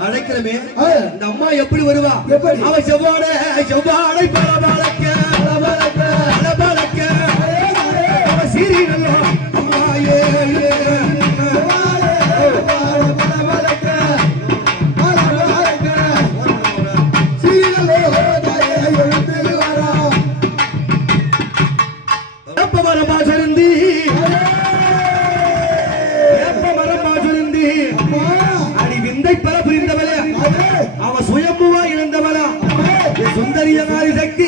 அழைக்கிறமே. இந்த அம்மா எப்படி வருவா? அவ செவ்வாடை செவ்வாடை பரவாடை வேப்ப மரமா சருந்தி வேப்ப மரமா அடி விந்தை பல புரிந்தவளே. அவ சுயம்புவா இருந்தவளா சுந்தரிய நாரி சக்தி.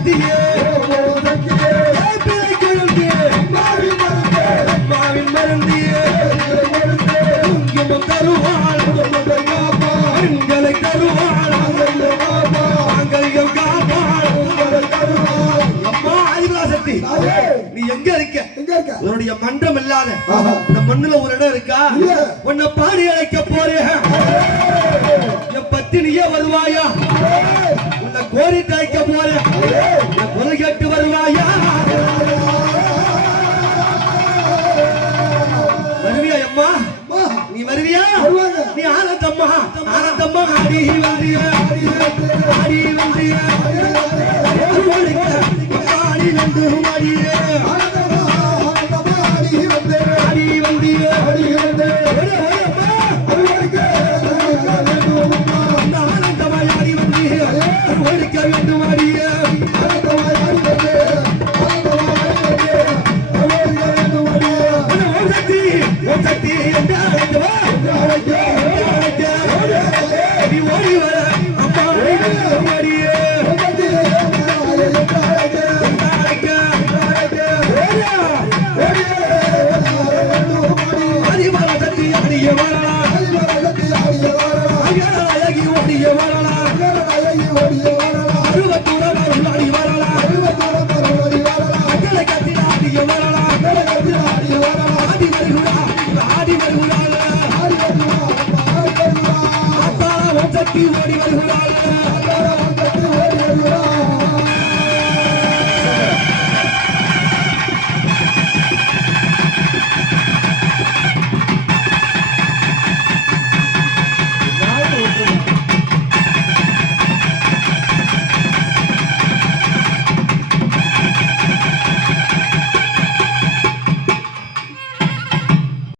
சக்தியே நீ எங்க இருக்க? உன்னுடைய மன்றம் இல்லாத இந்த மண்ணுல ஒரு இடம் இருக்கா? உன்னை பாடி அழைக்க போறேன். என் பத்தினியே வருவாயா? கோரி தாய்க்க போறேன் குரல் கேட்டு வருவாயா? வருவியா அம்மா? நீ வருவியா? நீ ஆனந்தம்மா. ஆனந்தம்மா ஆடி வந்தியா ஆடி வந்தியா